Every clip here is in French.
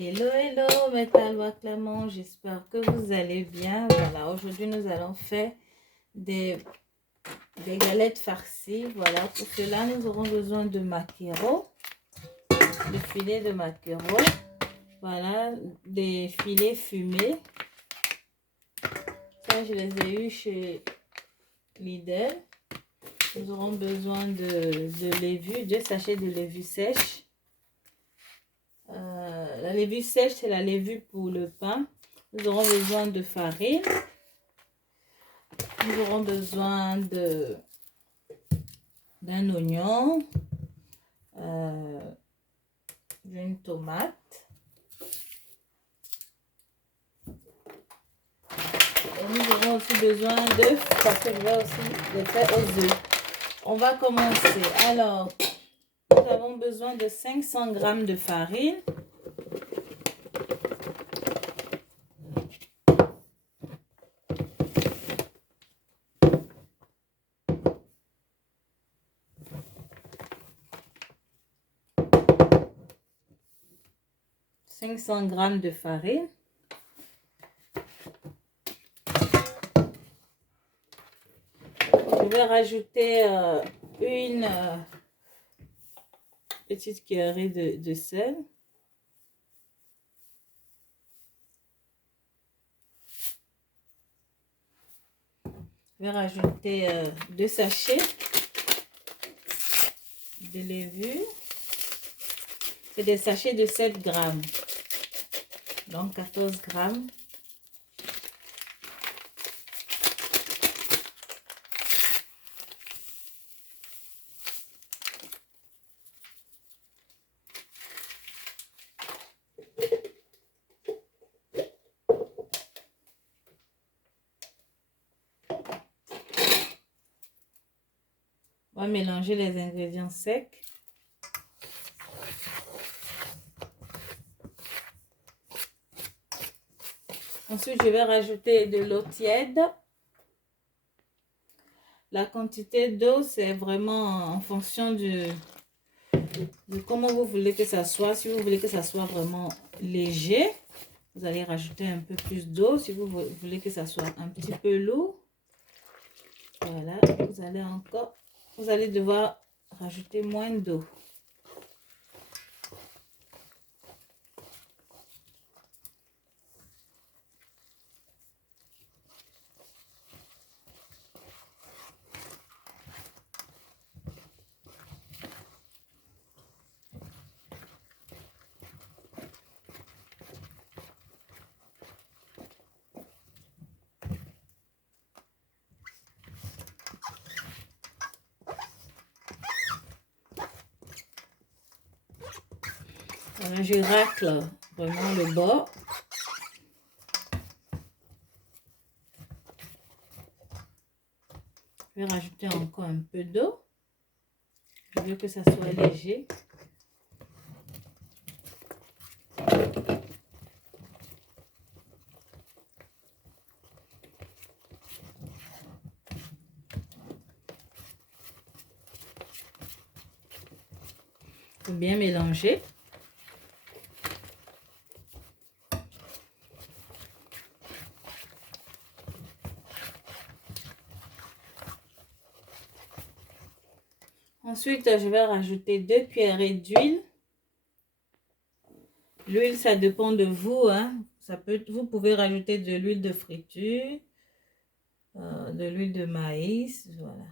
Hello, hello, Métal Clamant, j'espère que vous allez bien. Voilà, aujourd'hui nous allons faire des galettes farcies. Voilà, pour cela nous aurons besoin de maquereaux, de filets de maquereaux, voilà, des filets fumés. Ça, je les ai eus chez Lidl. Nous aurons besoin de levure, 2 sachets de levure sèche. La levure sèche, c'est la levure pour le pain. Nous aurons besoin de farine. Nous aurons besoin d'un oignon, d'une tomate. Et nous aurons aussi besoin d'œufs parce que je vais aussi les faire aux œufs. On va commencer. Alors, nous avons besoin de 500 g de farine. 500 g de farine. Je vais rajouter une petite cuillerée de sel. Je vais rajouter 2 sachets de levure. C'est des sachets de 7 g. Donc 14 g. On va mélanger les ingrédients secs. Ensuite, je vais rajouter de l'eau tiède. La quantité d'eau, c'est vraiment en fonction de comment vous voulez que ça soit. Si vous voulez que ça soit vraiment léger, vous allez rajouter un peu plus d'eau. Si vous voulez que ça soit un petit peu lourd, voilà, vous allez devoir rajouter moins d'eau. Voilà, je racle vraiment le bord. Je vais rajouter encore un peu d'eau. Je veux que ça soit léger. Faut bien mélanger. Ensuite, je vais rajouter 2 cuillerées d'huile. L'huile, ça dépend de vous, hein. Vous pouvez rajouter de l'huile de friture, de l'huile de maïs, voilà.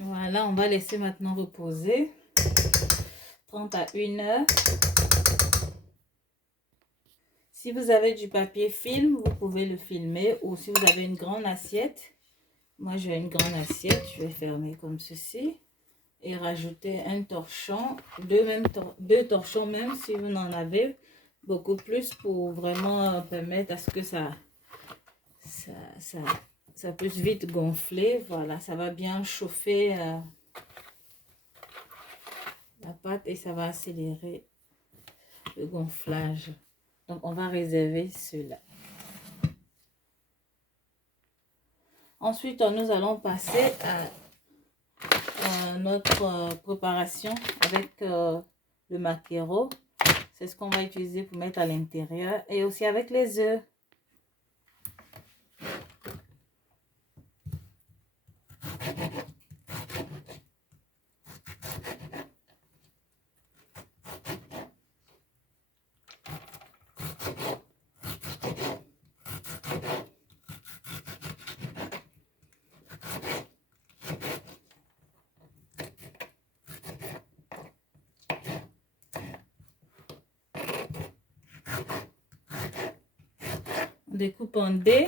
Voilà, on va laisser maintenant reposer 30 à 1 heure. Si vous avez du papier film, vous pouvez le filmer, ou si vous avez une grande assiette, Moi, j'ai une grande assiette. Je vais fermer comme ceci. Et rajouter un torchon, deux torchons même si vous en avez beaucoup plus pour vraiment permettre à ce que ça puisse vite gonfler. Voilà, ça va bien chauffer la pâte et ça va accélérer le gonflage. Donc, on va réserver cela. Ensuite, nous allons passer à notre préparation avec le maquereau. C'est ce qu'on va utiliser pour mettre à l'intérieur et aussi avec les œufs. On découpe en dés.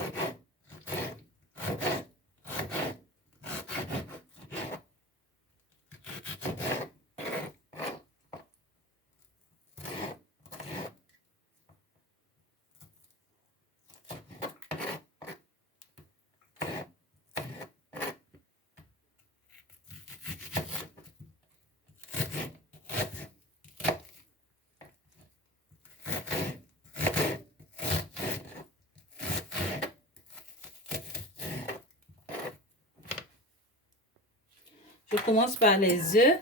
Je commence par les œufs.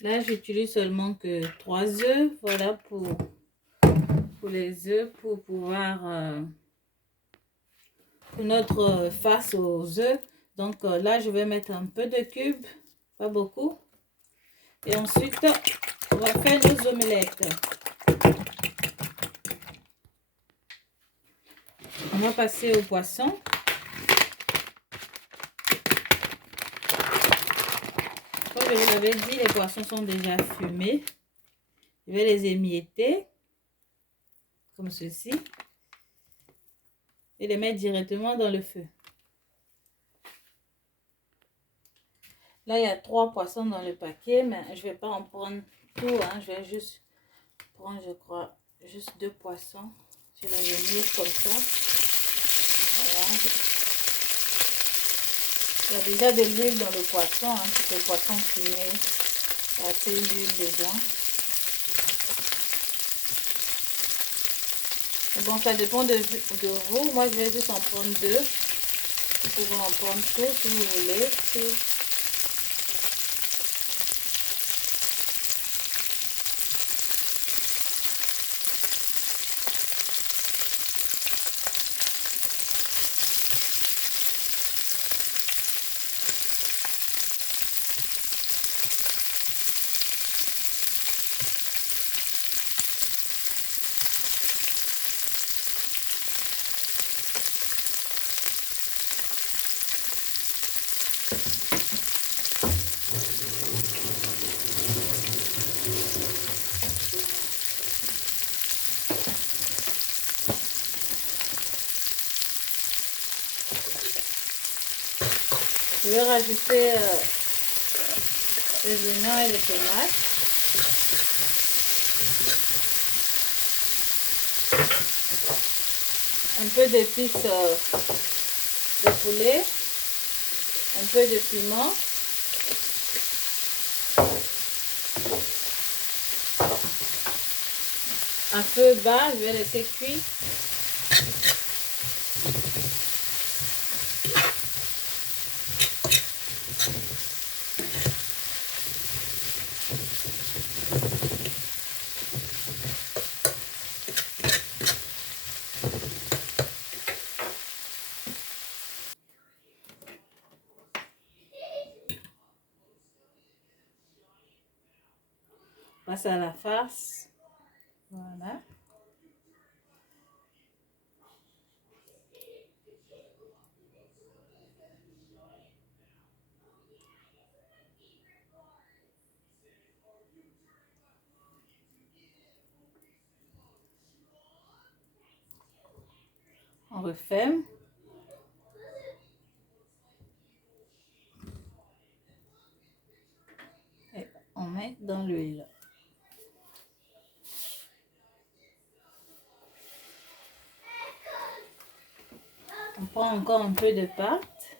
Là, j'utilise seulement que 3 œufs. Voilà pour les œufs, pour pouvoir pour notre face aux œufs. Donc là, je vais mettre un peu de cubes, pas beaucoup. Et ensuite, on va faire nos omelettes. On va passer au poisson. Comme je vous l'avais dit, les poissons sont déjà fumés. Je vais les émietter, comme ceci. Et les mettre directement dans le feu. Là, il y a 3 poissons dans le paquet, mais je ne vais pas en prendre tout. Hein. Je vais juste prendre, je crois, juste 2 poissons. Je vais les mettre comme ça. Voilà. Il y a déjà de l'huile dans le poisson. Hein. C'est le poisson fumé. Il y a assez d'huile dedans. Mais bon, ça dépend de vous. Moi, je vais juste en prendre 2. Vous pouvez en prendre tout si vous voulez. Je vais rajouter les oignons et les tomates. Un peu d'épices de poulet. Un peu de piment. À feu bas, je vais laisser cuire. passe à la farce. Voilà. On referme. Et on met dans l'huile. On prend encore un peu de pâte.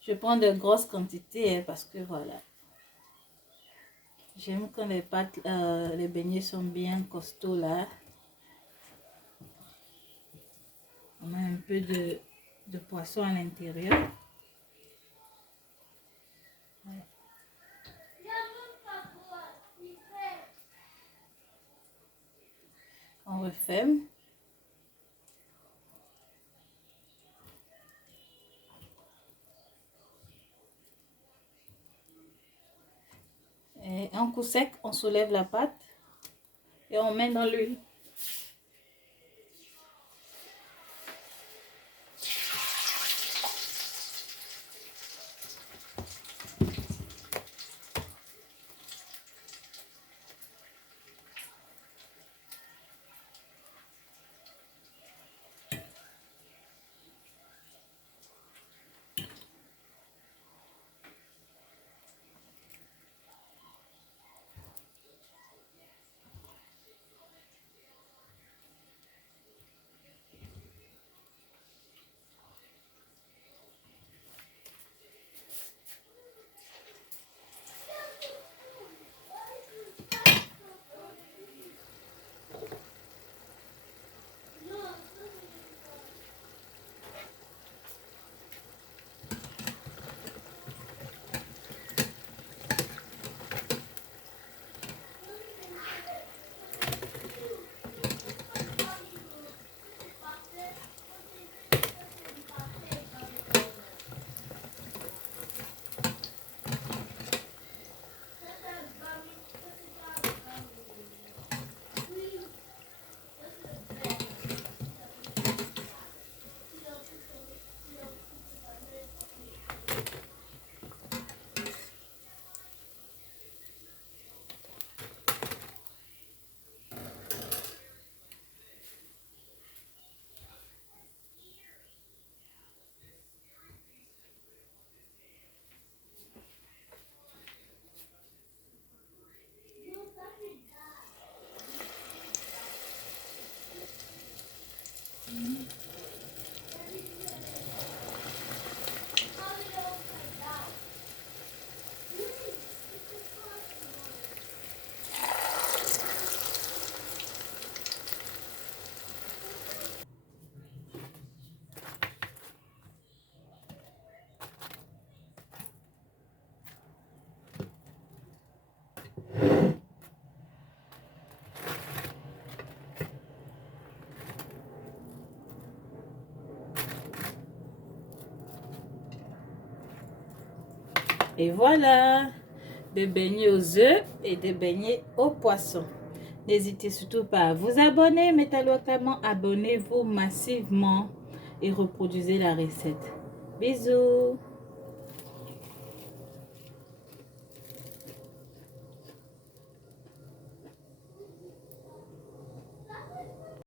Je prends de grosses quantités parce que voilà. J'aime quand les pâtes, les beignets sont bien costauds là. On met un peu de poisson à l'intérieur. Voilà. On referme. Et un coup sec, on soulève la pâte et on met dans l'huile. Et voilà, des beignets aux œufs et des beignets au poisson. N'hésitez surtout pas à vous abonner, métallocalement, abonnez-vous massivement et reproduisez la recette. Bisous!